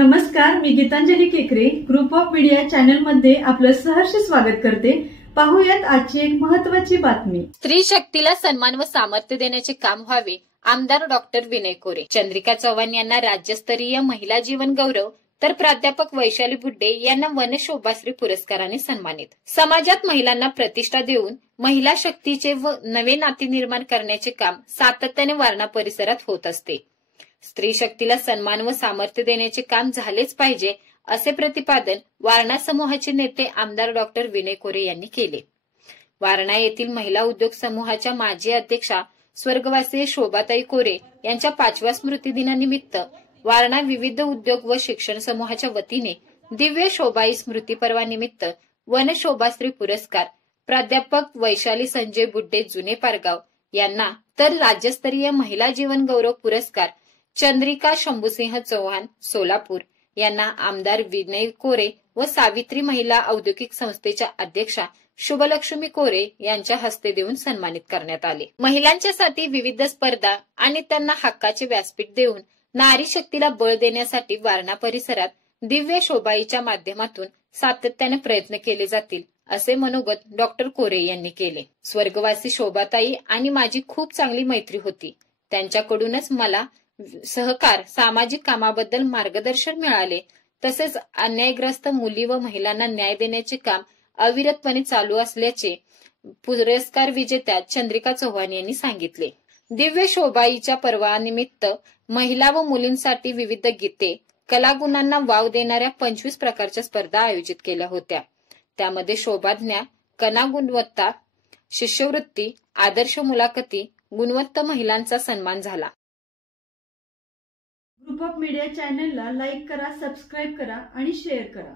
नमस्कार, मी गीतांजली केकरे group of media channel मध्ये आपलं सहर्ष स्वागत करते। पाहूयात आजची एक महत्त्वाची बातमी। स्त्री शक्तीला सन्मान व सामर्थ्य देण्याचे काम व्हावे। आमदार डॉक्टर विनय कोरे। चंद्रिका चव्हाण यांना राज्यस्तरीय महिला जीवन गौरव तर प्राध्यापक वैशाली बुड्डे यांना वनशोभाश्री पुरस्काराने सन्मानित। समाजात महिलांना प्रतिष्ठा देऊन महिला शक्तीचे व नवे नाते निर्माण करण्याचे काम सातत्याने वारणा परिसरात होत असते। स्त्री शक्तीला सन्मान व सामर्थ्य देण्याचे काम झालेच पाहिजे, असे प्रतिपादन वारणा समूहाचे नेते आमदार डॉक्टर विनय कोरे यांनी केले। वारणा येथील महिला उद्योग समूहाच्या माजी अध्यक्षा स्वर्गवासी शोभाताई कोरे यांच्या 5व्या स्मृतिदिनानिमित्त वारणा विविध उद्योग व शिक्षण समूहाच्या वतीने दिव्य शोभाई स्मृती पर्वानिमित्त वनशोभाश्री पुरस्कार प्राध्यापक वैशाली संजय बुड्डे जुने पारगाव यांना तर राज्यस्तरीय महिला जीवन गौरव पुरस्कार चंद्रिका शंभूसिंह चव्हाण सोलापूर यांना आमदार विनय कोरे व सावित्री महिला औद्योगिक संस्थेच्या अध्यक्षा शुभलक्ष्मी कोरे यांच्या हस्ते देऊन सन्मानित करण्यात आले। महिलांच्यासाठी विविध स्पर्धा आणि त्यांना हक्काचे व्यासपीठ देऊन नारी शक्तीला बळ देण्यासाठी वारणा परिसरात दिव्य शोभाईच्या माध्यमातून सातत्याने प्रयत्न केले जातील, असे मनोगत डॉक्टर कोरे यांनी केले। स्वर्गवासी शोभाताई आणि माझी खूप चांगली मैत्री होती। त्यांच्याकडूनच मला सहकार सामाजिक कामाबद्दल मार्गदर्शन मिळाले। तसेच अन्यायग्रस्त मुली व महिलांना न्याय देण्याचे काम अविरतपणे चालू असल्याचे पुरस्कार विजेत्या चंद्रिका चव्हाण यांनी सांगितले। दिव्य शोभाईच्या पर्वानिमित्त महिला व मुलींसाठी विविध गीते, कलागुणांना वाव देणाऱ्या 25 प्रकारच्या स्पर्धा आयोजित केल्या होत्या। त्यामध्ये शोभाज्ञा, कला गुणवत्ता, शिष्यवृत्ती, आदर्श मुलाखती, गुणवत्ता महिलांचा सन्मान झाला। ग्रुप ऑफ मीडिया चॅनलला लाईक करा, सबस्क्राईब करा आणि शेअर करा।